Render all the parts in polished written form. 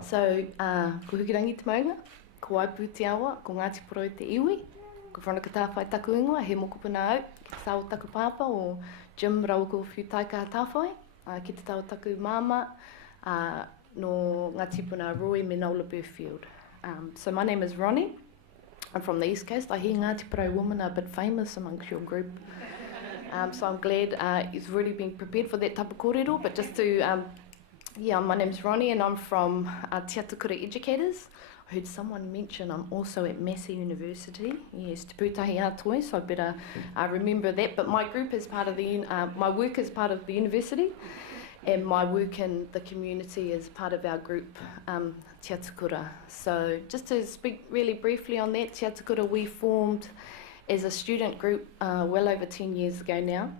So, ko hukirangi te maunga, ko aipu te awa, ko Ngāti Porou te iwi, ko Veronica Tawhai taku ingoa, he moko puna au, ki te tau taku pāpa, o Jim rauko whiu taika Tawhai, ki te tau taku māma, no Ngāti Puna Roi me Nola Burfield. So my name is Ronnie, I'm from the East Coast. I hear Ngāti Porou women are a bit famous amongst your group. So I'm glad it's really been prepared for that type of kōrero, but just to my name's Ronnie and I'm from Te Atakura Educators. I heard someone mention I'm also at Massey University. Yes, Te Pūtahi ātoi, so I better remember that. But my group is part of my work is part of the university, and my work in the community is part of our group, Te Atakura. So just to speak really briefly on that, Te Atakura we formed as a student group well over 10 years ago now.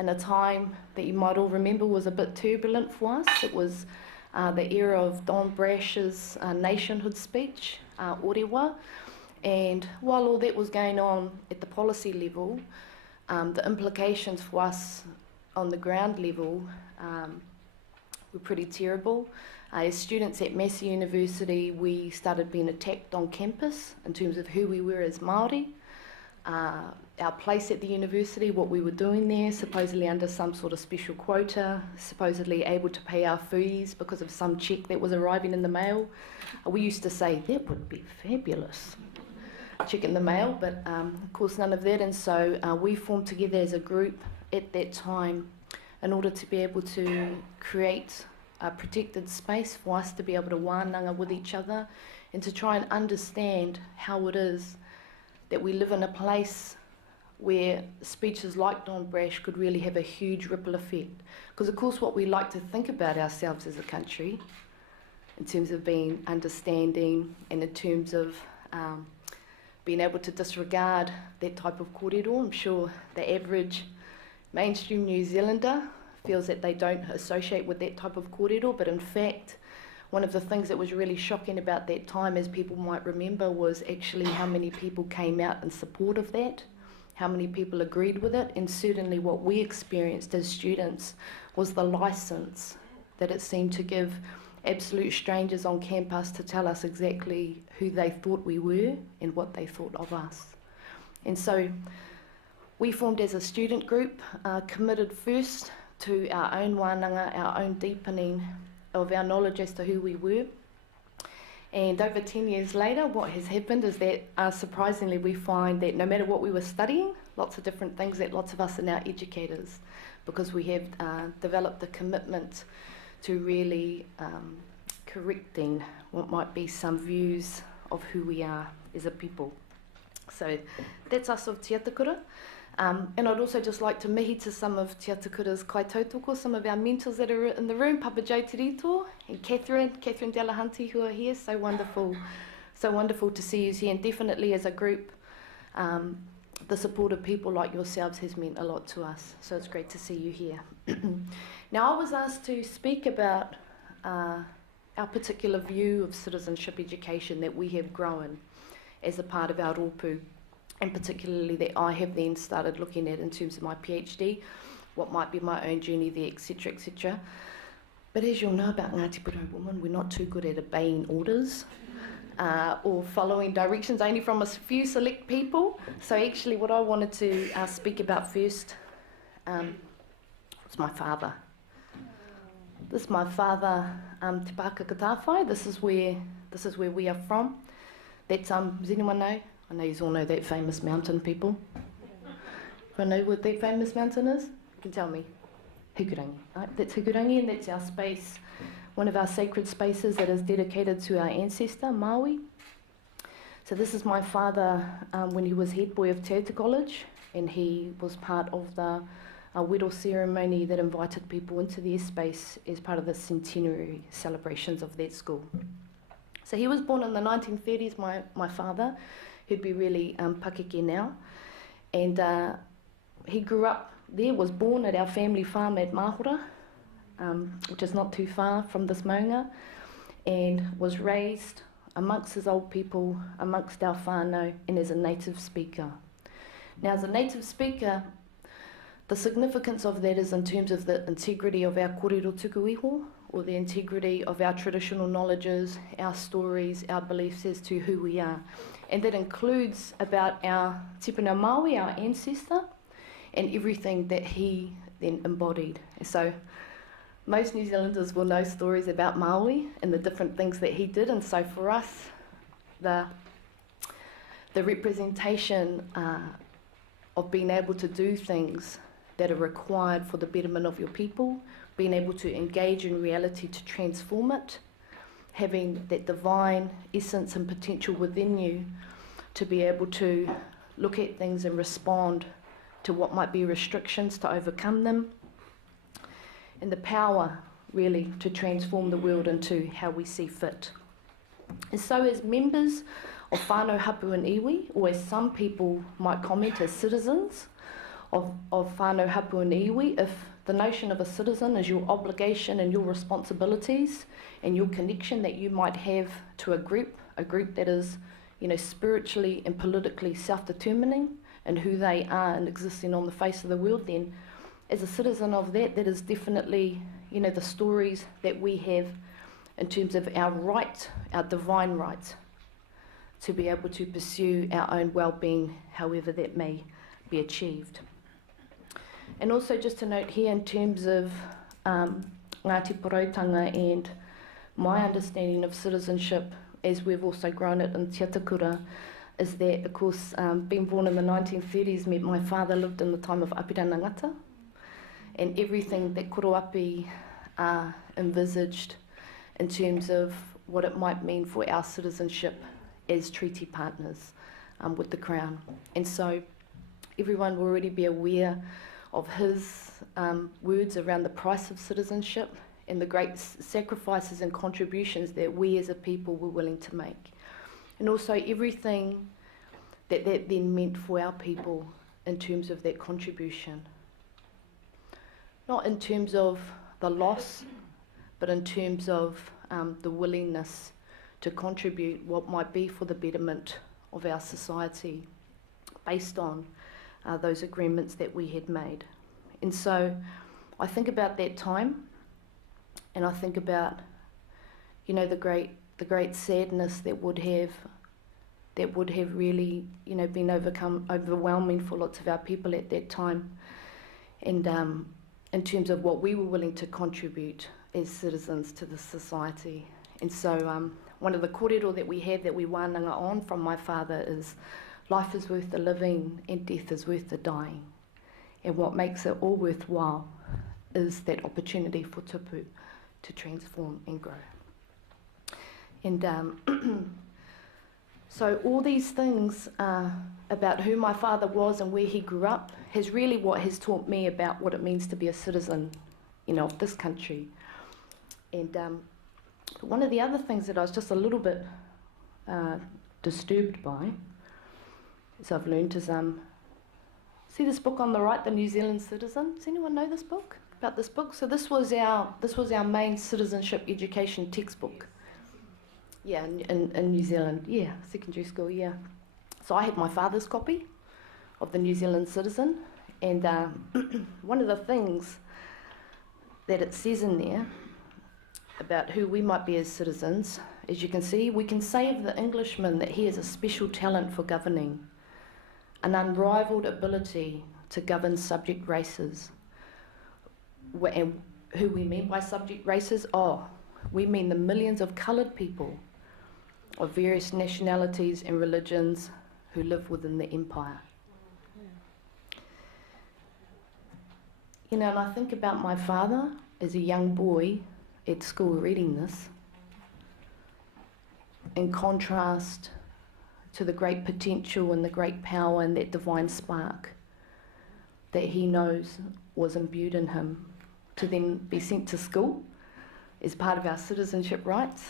And a time that you might all remember was a bit turbulent for us. It was the era of Don Brash's nationhood speech, Orewa. And while all that was going on at the policy level, the implications for us on the ground level were pretty terrible. As students at Massey University, we started being attacked on campus in terms of who we were as Māori. Our place at the university, what we were doing there, supposedly under some sort of special quota, supposedly able to pay our fees because of some cheque that was arriving in the mail. We used to say, that would be fabulous, cheque in the mail, but of course none of that. And so we formed together as a group at that time in order to be able to create a protected space for us to be able to wānanga with each other and to try and understand how it is that we live in a place where speeches like Don Brash could really have a huge ripple effect. Because of course what we like to think about ourselves as a country, in terms of being understanding and in terms of being able to disregard that type of kōrero. I'm sure the average mainstream New Zealander feels that they don't associate with that type of kōrero, but in fact, one of the things that was really shocking about that time, as people might remember, was actually how many people came out in support of that, how many people agreed with it, and certainly what we experienced as students was the license that it seemed to give absolute strangers on campus to tell us exactly who they thought we were and what they thought of us. And so we formed as a student group, committed first to our own wānanga, our own deepening of our knowledge as to who we were. And over 10 years later, what has happened is that surprisingly we find that no matter what we were studying, lots of different things, that lots of us are now educators because we have developed a commitment to really correcting what might be some views of who we are as a people. So that's us of Te Atakura. And I'd also just like to mihi to some of Te Atakura's kaitautoko, some of our mentors that are in the room, Papa Joe Te Rito and Catherine Delahanty, who are here. So wonderful to see you here. And definitely as a group, the support of people like yourselves has meant a lot to us. So it's great to see you here. Now I was asked to speak about our particular view of citizenship education that we have grown as a part of our rōpū, and particularly that I have then started looking at in terms of my PhD, what might be my own journey there, etc., etc. But as you'll know about Ngāti Porou women, we're not too good at obeying orders or following directions only from a few select people. So actually what I wanted to speak about first was my father. This is my father, Te Pākaka Tawhai. This is where we are from. That's, does anyone know? I know you all know that famous mountain, people. If I know what that famous mountain is, you can tell me. Hukurangi. Right? That's Hukurangi, and that's our space, one of our sacred spaces that is dedicated to our ancestor, Maui. So this is my father when he was head boy of Te Aute College, and he was part of the Wero ceremony that invited people into their space as part of the centenary celebrations of that school. So he was born in the 1930s, my father, who'd be really Pakeke now. And he grew up there, was born at our family farm at Mahora, which is not too far from this maunga, and was raised amongst his old people, amongst our whānau, and as a native speaker. Now, as a native speaker, the significance of that is in terms of the integrity of our kōrero tuku iho, or the integrity of our traditional knowledges, our stories, our beliefs as to who we are. And that includes about our tipuna Māori, our ancestor, and everything that he then embodied. So most New Zealanders will know stories about Māori and the different things that he did, and so for us, the representation of being able to do things that are required for the betterment of your people, being able to engage in reality to transform it, having that divine essence and potential within you to be able to look at things and respond to what might be restrictions to overcome them, and the power really to transform the world into how we see fit. And so as members of whānau hapu and iwi, or as some people might comment as citizens of whānau hapu and iwi, if the notion of a citizen is your obligation and your responsibilities and your connection that you might have to a group that is, spiritually and politically self-determining and who they are and existing on the face of the world, then as a citizen of that is definitely, the stories that we have in terms of our right, our divine right, to be able to pursue our own well-being, however that may be achieved. And also just to note here in terms of Ngāti Porotanga and my understanding of citizenship, as we've also grown it in Te Atakura, is that, of course, being born in the 1930s meant my father lived in the time of Apirana Ngata, and everything that Koroapi envisaged in terms of what it might mean for our citizenship as treaty partners with the Crown. And so everyone will already be aware of his words around the price of citizenship and the great sacrifices and contributions that we as a people were willing to make. And also everything that then meant for our people in terms of that contribution. Not in terms of the loss, but in terms of the willingness to contribute what might be for the betterment of our society based on those agreements that we had made. And so I think about that time, and I think about, the great sadness that would have really, been overwhelming for lots of our people at that time, and in terms of what we were willing to contribute as citizens to the society. And so one of the kōrero that we have that we wānanga on from my father is life is worth the living and death is worth the dying. And what makes it all worthwhile is that opportunity for tupu to transform and grow. And so all these things about who my father was and where he grew up is really what has taught me about what it means to be a citizen, of this country. And one of the other things that I was just a little bit disturbed by, as I've learned, is see this book on the right, The New Zealand Citizen? Does anyone know this book? About this book? So this was our main citizenship education textbook. Yeah, in New Zealand. Yeah, secondary school. Yeah. So I had my father's copy of The New Zealand Citizen, and one of the things that it says in there about who we might be as citizens, as you can see, we can say of the Englishman that he has a special talent for governing, an unrivaled ability to govern subject races. And who we mean by subject races? We mean the millions of coloured people of various nationalities and religions who live within the empire. And I think about my father as a young boy at school reading this, in contrast to the great potential and the great power and that divine spark that he knows was imbued in him, to then be sent to school as part of our citizenship rights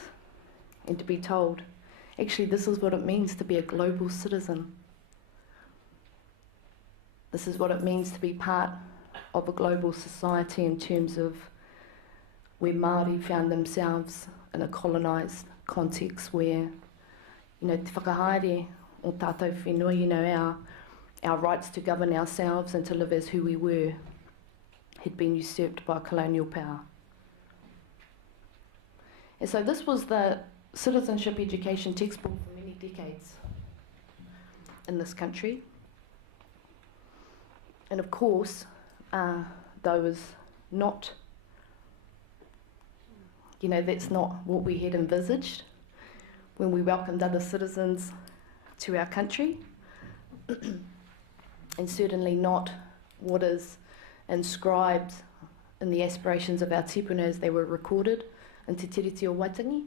and to be told, actually, this is what it means to be a global citizen. This is what it means to be part of a global society in terms of where Māori found themselves in a colonised context where, te whakahaere o tātou whenua, our rights to govern ourselves and to live as who we were had been usurped by colonial power. And so this was the citizenship education textbook for many decades in this country. And of course, that was not, that's not what we had envisaged when we welcomed other citizens to our country, and certainly not what is inscribed in the aspirations of our tipuna as they were recorded in Te Treaty of Waitangi.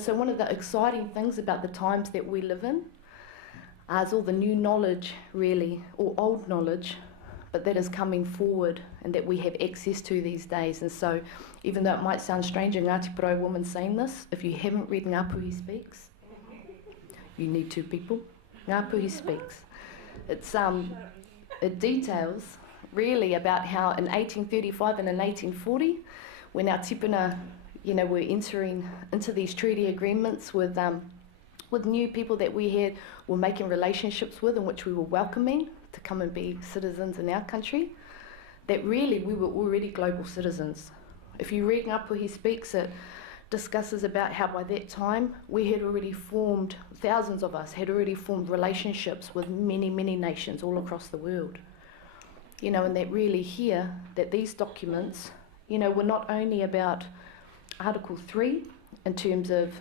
So one of the exciting things about the times that we live in is all the new knowledge, really, or old knowledge, but that is coming forward and that we have access to these days. And so, even though it might sound strange, a Ngāti Porou woman saying this, if you haven't read Ngā Puhi Speaks, you need to, people. Ngā Puhi Speaks. It details really about how in 1835 and in 1840, when our tipuna, were entering into these treaty agreements with new people that we were making relationships with, in which we were welcoming to come and be citizens in our country, that really we were already global citizens. If you read Ngā Puhi Speaks, it discusses about how by that time we had already formed, thousands of us had already formed relationships with many, many nations all across the world. And that really here, that these documents, were not only about Article 3 in terms of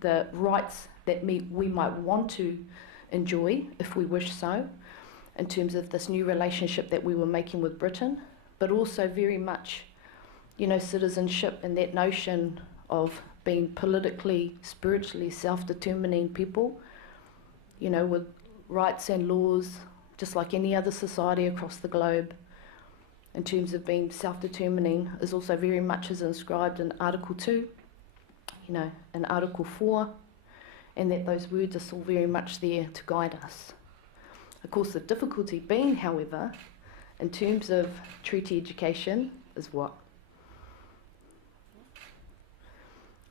the rights that we might want to enjoy if we wish so, in terms of this new relationship that we were making with Britain, but also very much, citizenship and that notion of being politically, spiritually self-determining people, with rights and laws, just like any other society across the globe, in terms of being self-determining, is also very much as inscribed in Article 2, and Article 4, and that those words are still very much there to guide us. Of course, the difficulty being, however, in terms of treaty education, is what?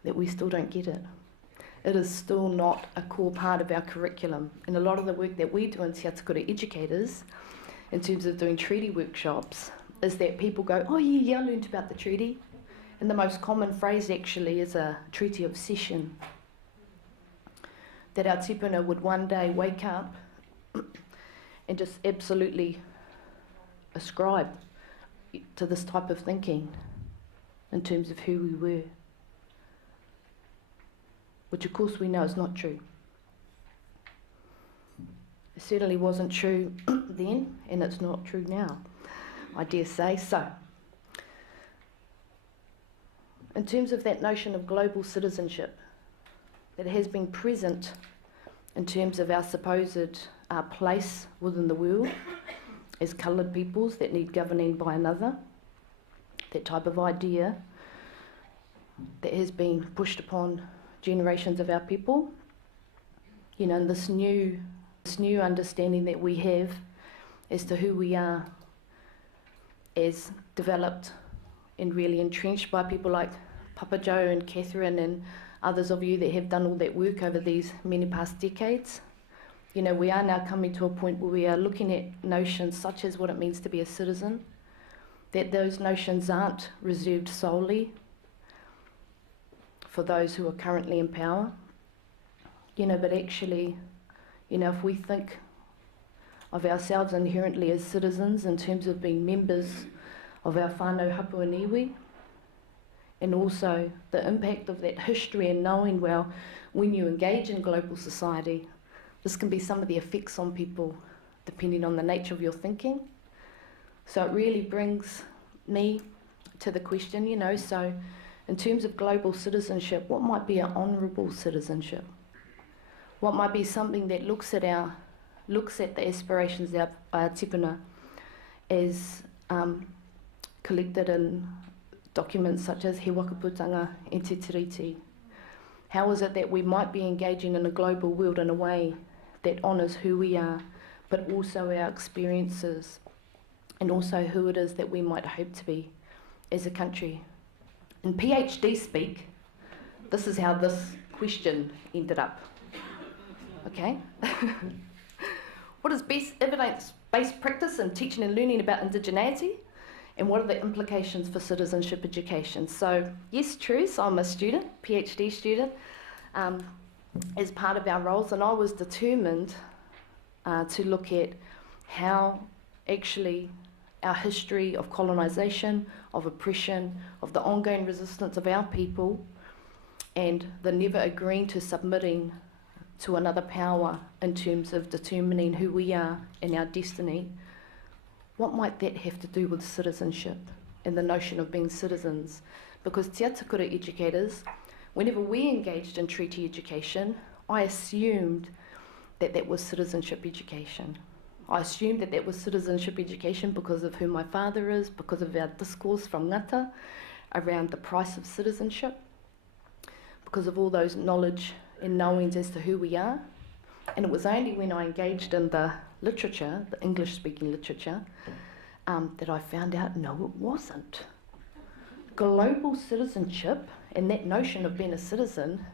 That we still don't get it. It is still not a core part of our curriculum. And a lot of the work that we do in Te Atakura educators, in terms of doing treaty workshops, is that people go, oh yeah, I learned about the treaty. And the most common phrase actually is a treaty of cession. That our tipuna would one day wake up and just absolutely ascribe to this type of thinking in terms of who we were. Which of course we know is not true. It certainly wasn't true then, and it's not true now, I dare say. So, in terms of that notion of global citizenship, that has been present in terms of our supposed place within the world as coloured peoples that need governing by another, that type of idea that has been pushed upon generations of our people, and this new understanding that we have as to who we are, as developed and really entrenched by people like Papa Joe and Catherine and others of you that have done all that work over these many past decades. We are now coming to a point where we are looking at notions such as what it means to be a citizen, that those notions aren't reserved solely for those who are currently in power, but actually, if we think of ourselves inherently as citizens in terms of being members of our whānau hapu and iwi, and also the impact of that history and knowing, well, when you engage in global society, this can be some of the effects on people depending on the nature of your thinking. So it really brings me to the question, so in terms of global citizenship, what might be an honourable citizenship? What might be something that looks at the aspirations of our tipuna as collected in documents such as He Wakaputanga and Te Tiriti? How is it that we might be engaging in a global world in a way that honours who we are, but also our experiences, and also who it is that we might hope to be as a country? In PhD speak, this is how this question ended up. Okay? What is best evidence-based practice in teaching and learning about indigeneity and what are the implications for citizenship education. So yes, true, so I'm a student, PhD student, as part of our roles, and I was determined to look at how actually our history of colonisation, of oppression, of the ongoing resistance of our people, and the never agreeing to submitting to another power in terms of determining who we are and our destiny, what might that have to do with citizenship and the notion of being citizens? Because Te Atakura educators, whenever we engaged in treaty education, I assumed that that was citizenship education. I assumed that that was citizenship education because of who my father is, because of our discourse from ngata around the price of citizenship, because of all those knowledge and knowings as to who we are. And it was only when I engaged in the literature, the English-speaking literature, that I found out, no, it wasn't. Global citizenship and that notion of being a citizen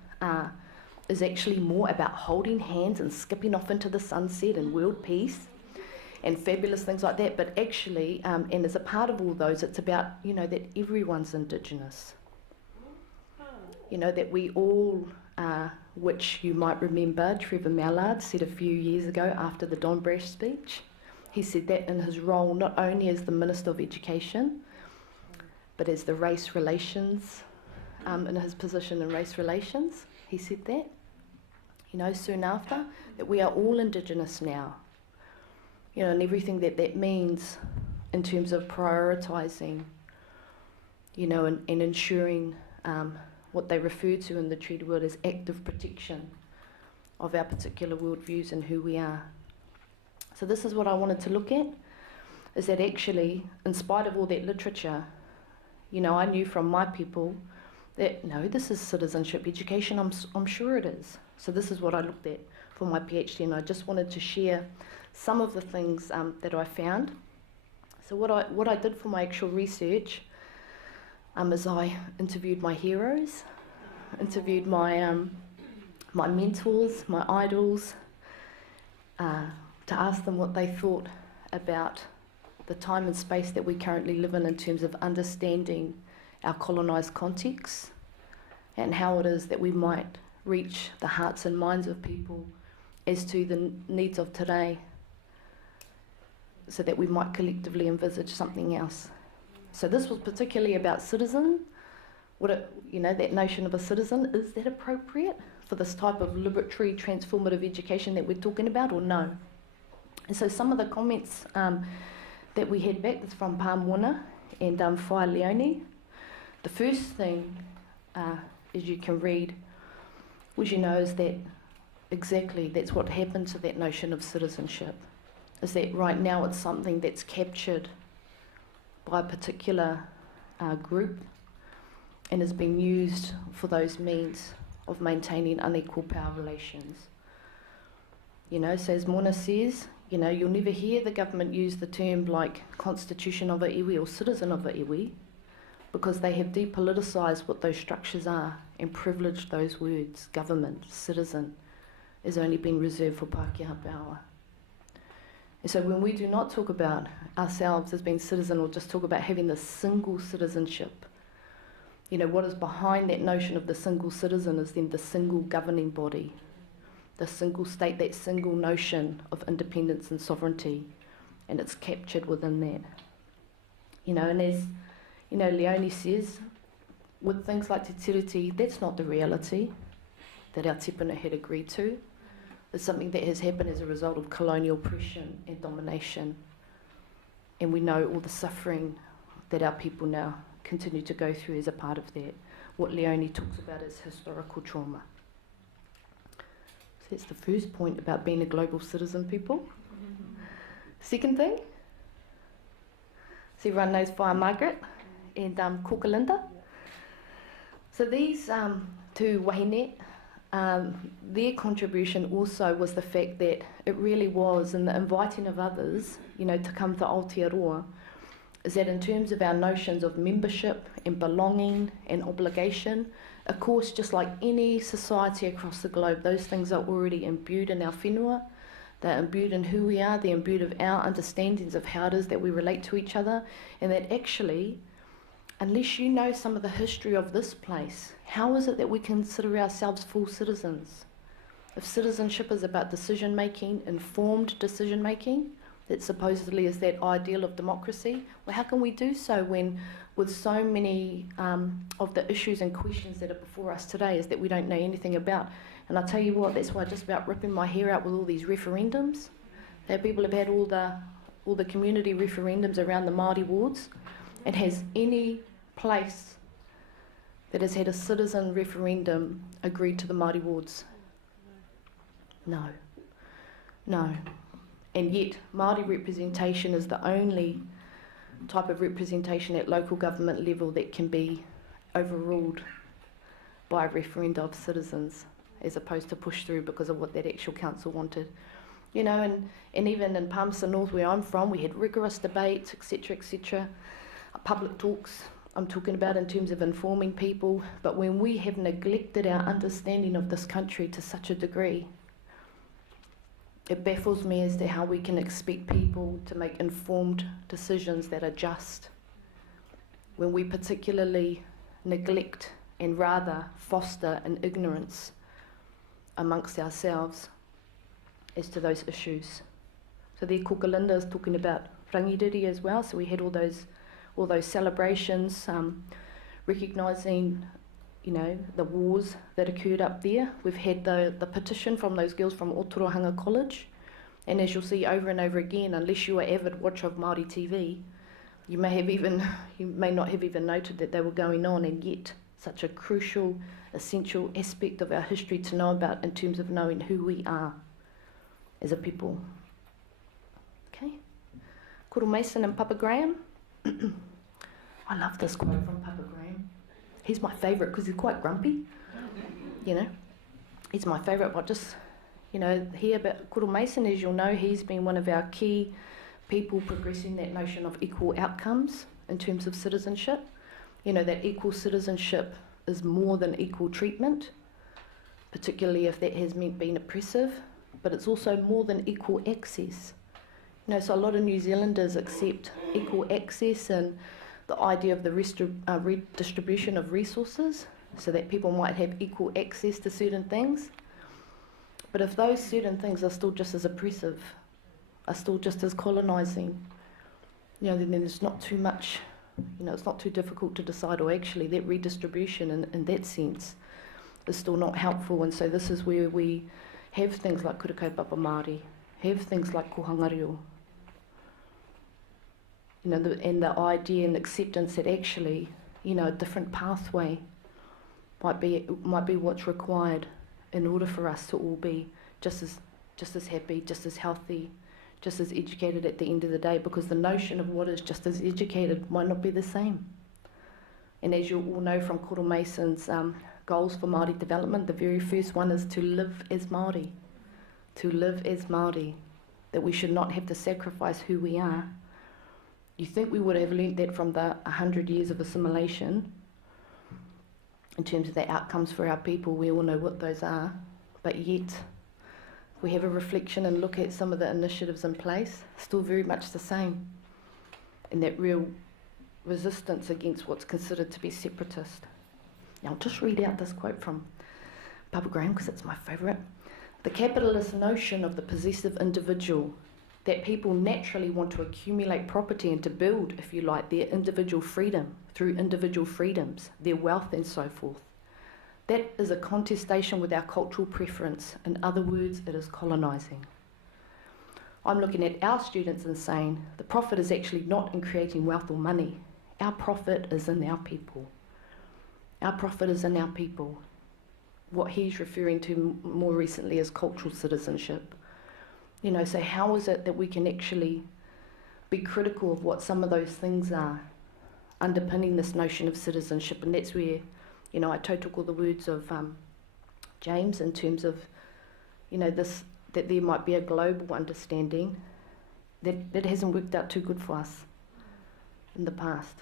is actually more about holding hands and skipping off into the sunset and world peace and fabulous things like that. But actually, and as a part of all those, it's about, you know, that everyone's Indigenous. You know, that we all, which you might remember, Trevor Mallard said a few years ago after the Don Brash speech. He said that in his role not only as the Minister of Education, but as the race relations, in his position in race relations. He said that, you know, soon after, that we are all Indigenous now. You know, and everything that that means in terms of prioritising, you know, and ensuring what they refer to in the treaty world as active protection of our particular worldviews and who we are. So this is what I wanted to look at, is that actually, in spite of all that literature, you know, I knew from my people that, no, this is citizenship education, I'm sure it is. So this is what I looked at for my PhD, and I just wanted to share some of the things that I found. So what I did for my actual research is I interviewed my heroes, interviewed my my mentors, my idols, to ask them what they thought about the time and space that we currently live in terms of understanding our colonised context and how it is that we might reach the hearts and minds of people as to the needs of today, so that we might collectively envisage something else. So this was particularly about citizen. You know, that notion of a citizen, is that appropriate for this type of liberatory transformative education that we're talking about, or no? And so some of the comments that we had back is from Pāmona and Whai Leone. The first thing, as you can read, was, you know, is that exactly that's what happened to that notion of citizenship, is that right now it's something that's captured by a particular group and is being used for those means of maintaining unequal power relations. You know, so as Mona says, you know, you'll never hear the government use the term like constitution of a iwi or citizen of a iwi, because they have depoliticised what those structures are and privileged those words, government, citizen, as only being reserved for Pākehā power. And so when we do not talk about ourselves as being citizen, or just talk about having the single citizenship, you know, what is behind that notion of the single citizen is then the single governing body, the single state, that single notion of independence and sovereignty, and it's captured within that. You know, and as, you know, Leone says, with things like Te Tiriti, that's not the reality that our tipuna had agreed to. It's something that has happened as a result of colonial oppression and domination. And we know all the suffering that our people now continue to go through as a part of that. What Leone talks about is historical trauma. So that's the first point about being a global citizen, people. Second thing, so everyone knows Whai Margaret and Kokalinda. So these two wahine, their contribution also was the fact that it really was in the inviting of others, you know, to come to Aotearoa, is that in terms of our notions of membership and belonging and obligation, of course, just like any society across the globe, those things are already imbued in our whenua, They're imbued in who we are, they're imbued of our understandings of how it is that we relate to each other, and that actually, unless you know some of the history of this place, how is it that we consider ourselves full citizens? If citizenship is about decision-making, informed decision-making, that supposedly is that ideal of democracy, well, how can we do so when, with so many of the issues and questions that are before us today, is that we don't know anything about? And I'll tell you what, that's why I'm just about ripping my hair out with all these referendums. That people have had all the community referendums around the Māori wards, and has any place that has had a citizen referendum agreed to the Māori wards? No. No. And yet, Māori representation is the only type of representation at local government level that can be overruled by a referenda of citizens, as opposed to pushed through because of what that actual council wanted. You know, and even in Palmerston North, where I'm from, we had rigorous debates, etc., public talks, I'm talking about in terms of informing people, but when we have neglected our understanding of this country to such a degree, it baffles me as to how we can expect people to make informed decisions that are just, when we particularly neglect and rather foster an ignorance amongst ourselves as to those issues. So there, Kukalinda is talking about rangiriri as well, so we had all those celebrations, recognising, you know, the wars that occurred up there. We've had the petition from those girls from Otorohanga College, and as you'll see over and over again, unless you are avid watcher of Māori TV, you may not have even noted that they were going on, and yet such a crucial, essential aspect of our history to know about in terms of knowing who we are as a people. Okay, Koro Mason and Papa Graham. I love this quote from Papa Graham. He's my favourite because he's quite grumpy, you know. He's my favourite, but just, you know, here about Koro Mason, as you'll know, he's been one of our key people progressing that notion of equal outcomes in terms of citizenship. You know, that equal citizenship is more than equal treatment, particularly if that has meant being oppressive, but it's also more than equal access. You know, so a lot of New Zealanders accept equal access and the idea of the redistribution of resources so that people might have equal access to certain things. But if those certain things are still just as oppressive, are still just as colonising, you know, then there's not too much, you know, it's not too difficult to decide, or actually that redistribution in that sense is still not helpful. And so this is where we have things like kura kaupapa Māori, have things like kohangareo, you know, and the idea and acceptance that actually, you know, a different pathway might be what's required in order for us to all be just as happy, just as healthy, just as educated at the end of the day, because the notion of what is just as educated might not be the same. And as you all know from Koro Mason's goals for Māori development, the very first one is to live as Māori. To live as Māori, that we should not have to sacrifice who we are. You think we would have learnt that from the 100 years of assimilation in terms of the outcomes for our people. We all know what those are, but yet if we have a reflection and look at some of the initiatives in place, still very much the same, and that real resistance against what's considered to be separatist. Now I'll just read out this quote from Papa Graham because it's my favourite. The capitalist notion of the possessive individual, that people naturally want to accumulate property and to build, if you like, their individual freedom through individual freedoms, their wealth and so forth. That is a contestation with our cultural preference. In other words, it is colonising. I'm looking at our students and saying the profit is actually not in creating wealth or money. Our profit is in our people. Our profit is in our people. What he's referring to more recently as cultural citizenship. You know, so how is it that we can actually be critical of what some of those things are underpinning this notion of citizenship? And that's where, you know, I took all the words of James in terms of, you know, this, that there might be a global understanding that hasn't worked out too good for us in the past.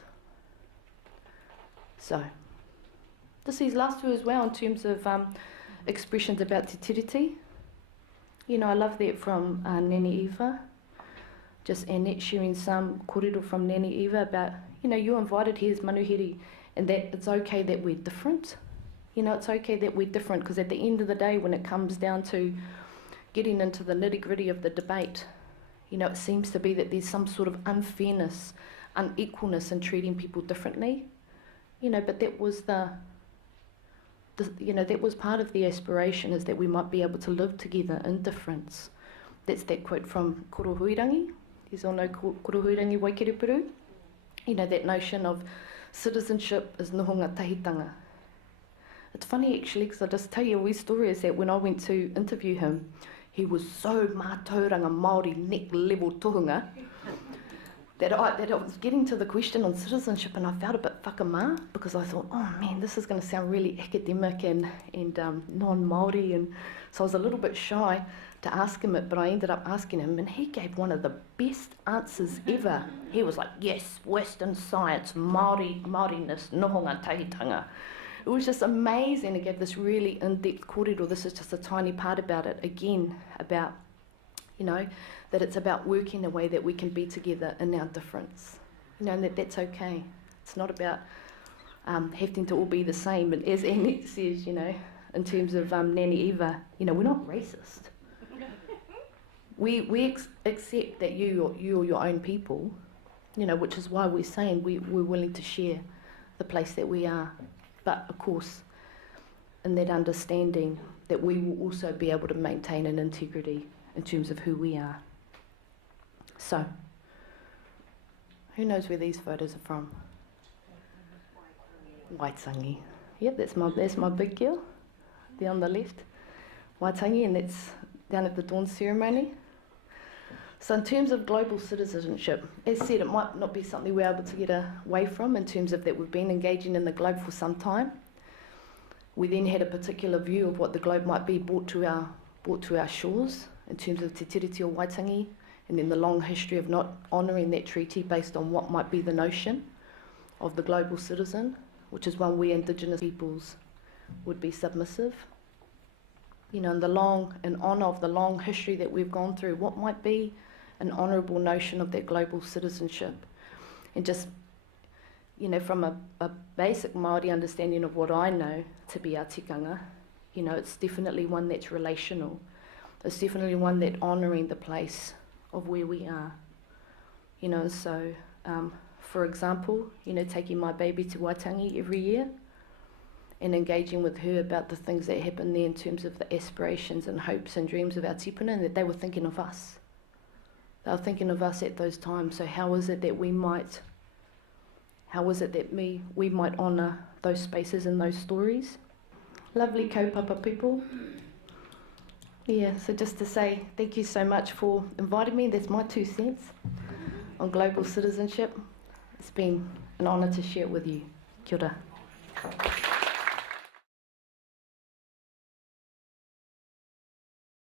So, just these last two as well in terms of expressions about te tiriti. You know, I love that from Nene Eva, just Annette sharing some kōrero from Nene Eva about, you know, you're invited here as manuhiri, and that it's okay that we're different. You know, it's okay that we're different, because at the end of the day, when it comes down to getting into the nitty-gritty of the debate, you know, it seems to be that there's some sort of unfairness, unequalness in treating people differently. You know, but that was you know, that was part of the aspiration, is that we might be able to live together in difference. That's that quote from Korohuirangi. You all know Korohuirangi Waikereperu. You know, that notion of citizenship is nohonga tahitanga. It's funny actually, because I'll just tell you a wee story, is that when I went to interview him, he was so mātauranga Māori neck level tohunga that I was getting to the question on citizenship, and I felt a bit whakamā, because I thought, oh man, this is going to sound really academic and non-Māori, and so I was a little bit shy to ask him it, but I ended up asking him, and he gave one of the best answers ever. He was like, yes, Western science, Māoriness, nohonga tahitanga. It was just amazing. He gave this really in-depth kōrero. This is just a tiny part about it, again, about, you know, that it's about working a way that we can be together in our difference. You know, and that's okay. It's not about having to all be the same. And as Annette says, you know, in terms of Nene Eva, you know, we're not racist. We accept that you're your own people, you know, which is why we're saying we're willing to share the place that we are. But of course, in that understanding that we will also be able to maintain an integrity in terms of who we are. So, who knows where these photos are from? Waitangi. Yep, that's my big girl, there on the left. Waitangi, and that's down at the dawn ceremony. So in terms of global citizenship, as said, it might not be something we're able to get away from, in terms of that we've been engaging in the globe for some time. We then had a particular view of what the globe might be brought to our shores, in terms of Te Tiriti o Waitangi, and then the long history of not honouring that treaty based on what might be the notion of the global citizen, which is one we indigenous peoples would be submissive. You know, in honour of the long history that we've gone through, what might be an honourable notion of that global citizenship. And just, you know, from a basic Māori understanding of what I know to be our tikanga, you know, it's definitely one that's relational. It's definitely one that honouring the place of where we are. You know, so, for example, you know, taking my baby to Waitangi every year and engaging with her about the things that happen there in terms of the aspirations and hopes and dreams of our tipuna, and that they were thinking of us. They were thinking of us at those times. So how is it that we might honour those spaces and those stories? Lovely kaupapa people. Yeah, so just to say thank you so much for inviting me. That's my 2 cents on global citizenship. It's been an honour to share it with you. Kia ora.